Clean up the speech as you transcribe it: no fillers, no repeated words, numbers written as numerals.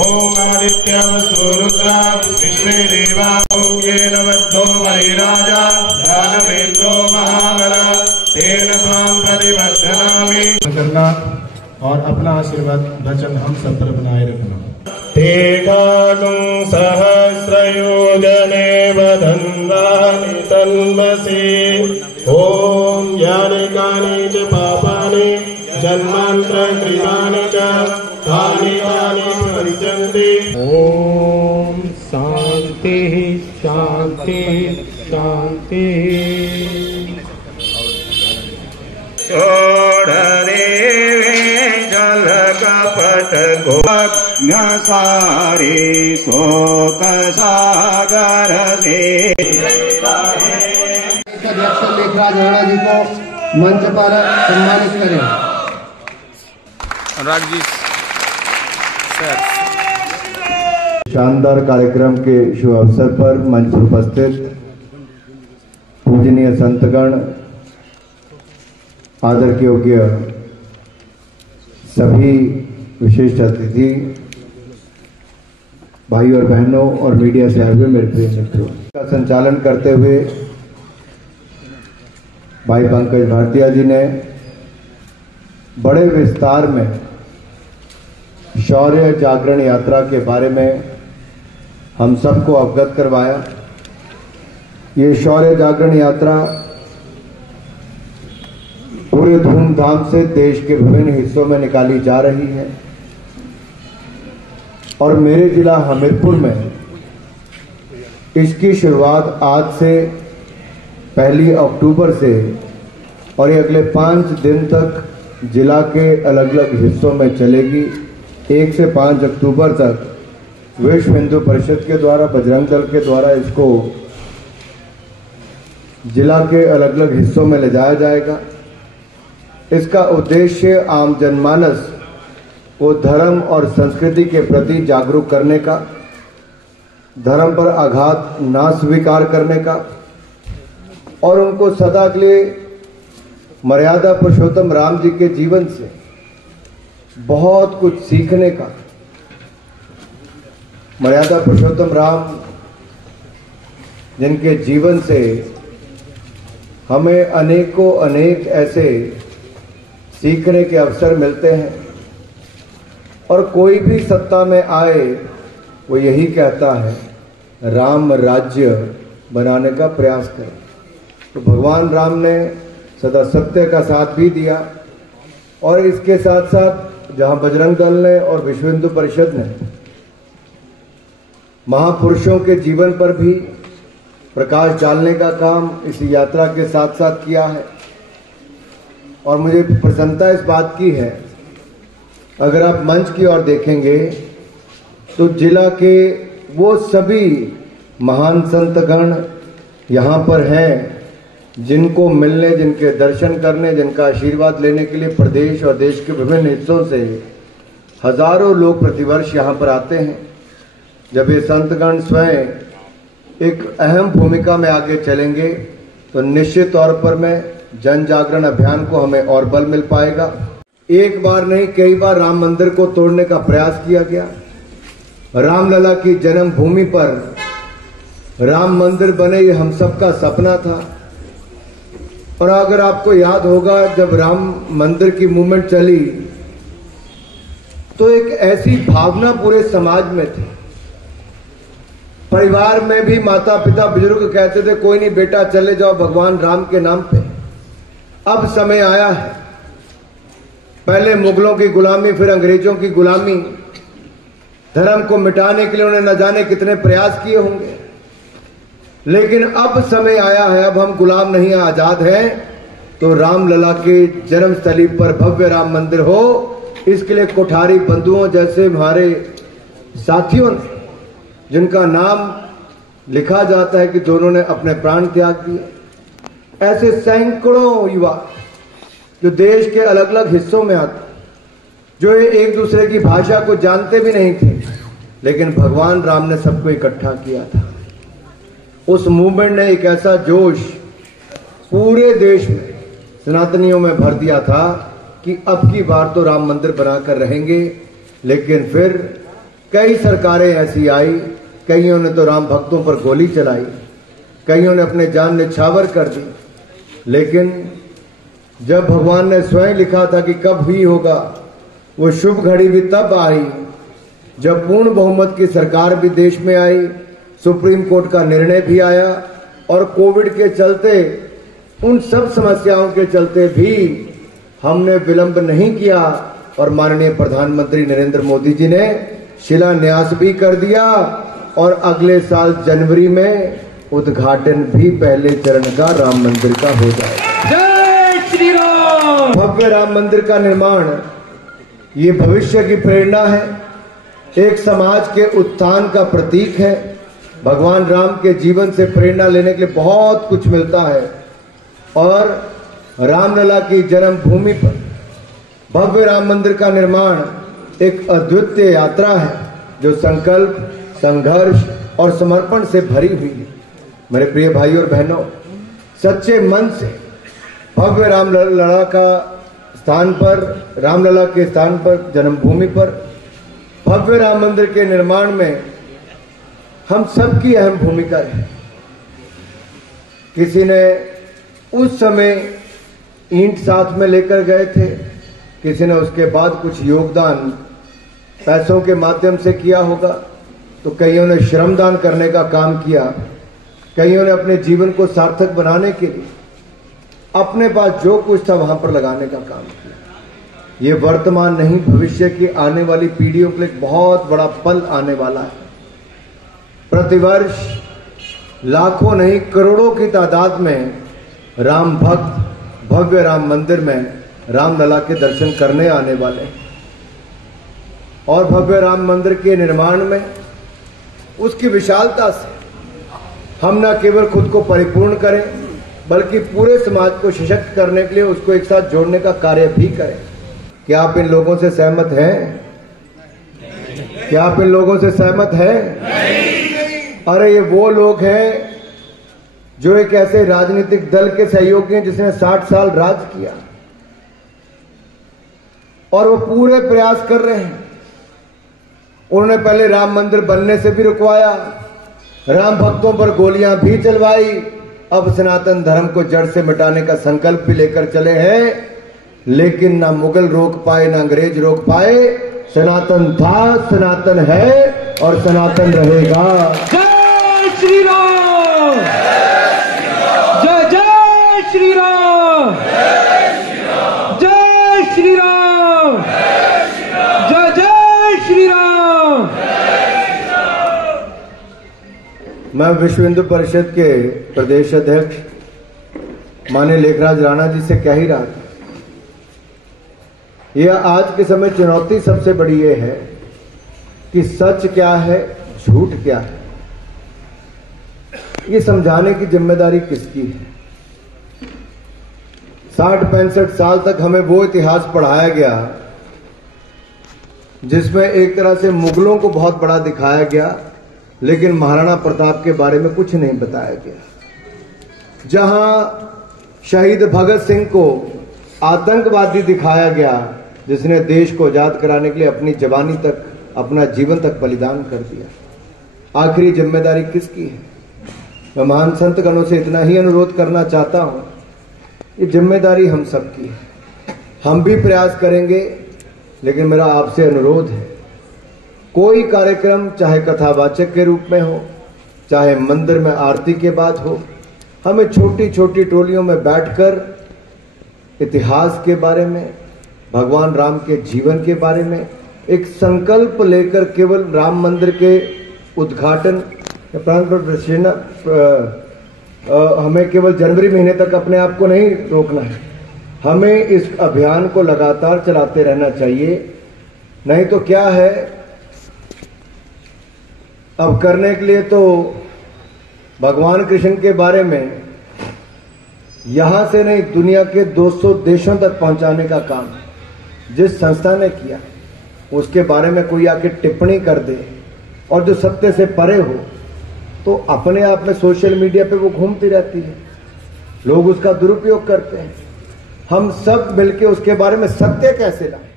ओम आदित्यम स्वरुद्रा विश्वे देवा येन बद्धो वैराजा दानवेन्द्रो महाबला तेन त्वां प्रतिबद्धनामि करना और अपना आशीर्वाद वचन हम सब पर बनाए रखना। तेगानुं सहस्रयोजने वदन्वानि तन्मसि ओम यानि कानि च पापानि जन्मान्तरकृतानि च तानि तानि परिजन्ति। ओम शांति शांति शांति। कपट गोज्ञ सारे शोक सागर से अध्यक्ष लेखराज राणा जी को मंच पर सम्मानित करें। अनुराग जी सर। शानदार कार्यक्रम के शुभ अवसर पर मंच पर उपस्थित पूजनीय संतगण, आदर के योग्य सभी विशिष्ट अतिथि, भाई और बहनों और मीडिया से आए हुए मेरे प्रिय मित्रों, का संचालन करते हुए भाई पंकज भारतीया जी ने बड़े विस्तार में शौर्य जागरण यात्रा के बारे में हम सबको अवगत करवाया। ये शौर्य जागरण यात्रा पूरे धूमधाम से देश के विभिन्न हिस्सों में निकाली जा रही है और मेरे जिला हमीरपुर में इसकी शुरुआत आज से 1 अक्टूबर से और ये अगले 5 दिन तक जिला के अलग अलग हिस्सों में चलेगी। 1 से 5 अक्टूबर तक विश्व हिंदू परिषद के द्वारा, बजरंग दल के द्वारा इसको जिला के अलग अलग हिस्सों में ले जाया जाएगा। इसका उद्देश्य आम जनमानस को धर्म और संस्कृति के प्रति जागरूक करने का, धर्म पर आघात ना स्वीकार करने का और उनको सदा के लिए मर्यादा पुरुषोत्तम राम जी के जीवन से बहुत कुछ सीखने का। मर्यादा पुरुषोत्तम राम जिनके जीवन से हमें अनेकों अनेक ऐसे सीखने के अवसर मिलते हैं और कोई भी सत्ता में आए वो यही कहता है राम राज्य बनाने का प्रयास करें। तो भगवान राम ने सदा सत्य का साथ भी दिया और इसके साथ साथ जहां बजरंग दल ने और विश्व हिंदू परिषद ने महापुरुषों के जीवन पर भी प्रकाश डालने का काम इस यात्रा के साथ साथ किया है। और मुझे प्रसन्नता इस बात की है, अगर आप मंच की ओर देखेंगे तो जिला के वो सभी महान संतगण यहाँ पर हैं जिनको मिलने, जिनके दर्शन करने, जिनका आशीर्वाद लेने के लिए प्रदेश और देश के विभिन्न हिस्सों से हजारों लोग प्रतिवर्ष यहाँ पर आते हैं। जब ये संतगण स्वयं एक अहम भूमिका में आगे चलेंगे तो निश्चित तौर पर मैं जन जागरण अभियान को हमें और बल मिल पाएगा। एक बार नहीं कई बार राम मंदिर को तोड़ने का प्रयास किया गया। रामलला की जन्मभूमि पर राम मंदिर बने ये हम सबका सपना था। और अगर आपको याद होगा जब राम मंदिर की मूवमेंट चली तो एक ऐसी भावना पूरे समाज में थी। परिवार में भी माता पिता बुजुर्ग कहते थे कोई नहीं बेटा चले जाओ भगवान राम के नाम पे। अब समय आया है, पहले मुगलों की गुलामी फिर अंग्रेजों की गुलामी, धर्म को मिटाने के लिए उन्होंने न जाने कितने प्रयास किए होंगे, लेकिन अब समय आया है, अब हम गुलाम नहीं आजाद हैं। तो रामलला के जन्मस्थली पर भव्य राम मंदिर हो, इसके लिए कोठारी बंधुओं जैसे हमारे साथियों ने जिनका नाम लिखा जाता है कि दोनों ने अपने प्राण त्याग दिए, ऐसे सैकड़ों युवा जो देश के अलग अलग हिस्सों में आते, जो एक दूसरे की भाषा को जानते भी नहीं थे, लेकिन भगवान राम ने सबको इकट्ठा किया था। उस मूवमेंट ने एक ऐसा जोश पूरे देश में सनातनियों में भर दिया था कि अब की बार तो राम मंदिर बनाकर रहेंगे, लेकिन फिर कई सरकारें ऐसी आई, कईयों ने तो राम भक्तों पर गोली चलाई, कईयों ने अपने जान न्यौछावर कर दी। लेकिन जब भगवान ने स्वयं लिखा था कि कब भी होगा, वो शुभ घड़ी भी तब आई जब पूर्ण बहुमत की सरकार भी देश में आई, सुप्रीम कोर्ट का निर्णय भी आया और कोविड के चलते, उन सब समस्याओं के चलते भी हमने विलंब नहीं किया और माननीय प्रधानमंत्री नरेंद्र मोदी जी ने शिलान्यास भी कर दिया और अगले साल जनवरी में उद्घाटन भी पहले चरण का राम मंदिर का हो जाएगा। जय श्री राम। भव्य राम मंदिर का निर्माण ये भविष्य की प्रेरणा है, एक समाज के उत्थान का प्रतीक है। भगवान राम के जीवन से प्रेरणा लेने के लिए बहुत कुछ मिलता है और रामलला की जन्मभूमि पर भव्य राम मंदिर का निर्माण एक अद्वितीय यात्रा है जो संकल्प, संघर्ष और समर्पण से भरी हुई है। मेरे प्रिय भाई और बहनों, सच्चे मन से भव्य रामलला का स्थान पर, रामलला के स्थान पर, जन्मभूमि पर भव्य राम मंदिर के निर्माण में हम सबकी अहम भूमिका है। किसी ने उस समय ईंट साथ में लेकर गए थे, किसी ने उसके बाद कुछ योगदान पैसों के माध्यम से किया होगा, तो कईयों ने श्रमदान करने का काम किया, कईयों ने अपने जीवन को सार्थक बनाने के लिए अपने पास जो कुछ था वहां पर लगाने का काम किया। ये वर्तमान नहीं, भविष्य की आने वाली पीढ़ियों के लिए बहुत बड़ा पल आने वाला है। प्रतिवर्ष लाखों नहीं करोड़ों की तादाद में राम भक्त भव्य राम मंदिर में रामलला के दर्शन करने आने वाले हैं और भव्य राम मंदिर के निर्माण में उसकी विशालता से हम न केवल खुद को परिपूर्ण करें बल्कि पूरे समाज को सशक्त करने के लिए उसको एक साथ जोड़ने का कार्य भी करें। क्या आप इन लोगों से सहमत हैं? क्या आप इन लोगों से सहमत हैं? अरे ये वो लोग हैं जो एक ऐसे राजनीतिक दल के सहयोगी हैं जिसने 60 साल राज किया और वो पूरे प्रयास कर रहे हैं। उन्होंने पहले राम मंदिर बनने से भी रुकवाया, राम भक्तों पर गोलियां भी चलवाई, अब सनातन धर्म को जड़ से मिटाने का संकल्प भी लेकर चले हैं, लेकिन ना मुगल रोक पाए ना अंग्रेज रोक पाए। सनातन था, सनातन है और सनातन रहेगा। जय श्री राम। जय जय श्री राम। जय श्री राम। जय जय श्री राम। मैं विश्व हिंदू परिषद के प्रदेश अध्यक्ष माननीय लेखराज राणा जी से कह ही रहा था, यह आज के समय चुनौती सबसे बड़ी ये है कि सच क्या है, झूठ क्या है, ये समझाने की जिम्मेदारी किसकी है। 60-65 साल तक हमें वो इतिहास पढ़ाया गया जिसमें एक तरह से मुगलों को बहुत बड़ा दिखाया गया, लेकिन महाराणा प्रताप के बारे में कुछ नहीं बताया गया। जहां शहीद भगत सिंह को आतंकवादी दिखाया गया जिसने देश को आजाद कराने के लिए अपनी जवानी तक, अपना जीवन तक बलिदान कर दिया। आखिरी जिम्मेदारी किसकी है? मैं महान संत गणों से इतना ही अनुरोध करना चाहता हूं, ये जिम्मेदारी हम सबकी है। हम भी प्रयास करेंगे, लेकिन मेरा आपसे अनुरोध है, कोई कार्यक्रम चाहे कथावाचक के रूप में हो, चाहे मंदिर में आरती के बाद हो, हमें छोटी छोटी टोलियों में बैठकर इतिहास के बारे में, भगवान राम के जीवन के बारे में एक संकल्प लेकर केवल राम मंदिर के उद्घाटन या प्राण प्रतिष्ठा हमें केवल जनवरी महीने तक अपने आप को नहीं रोकना है, हमें इस अभियान को लगातार चलाते रहना चाहिए। नहीं तो क्या है, अब करने के लिए तो भगवान कृष्ण के बारे में यहां से नहीं, दुनिया के 200 देशों तक पहुंचाने का काम जिस संस्था ने किया, उसके बारे में कोई आके टिप्पणी कर दे और जो सत्य से परे हो, तो अपने आप में सोशल मीडिया पे वो घूमती रहती है, लोग उसका दुरुपयोग करते हैं। हम सब मिलके उसके बारे में सत्य कैसे लाएं।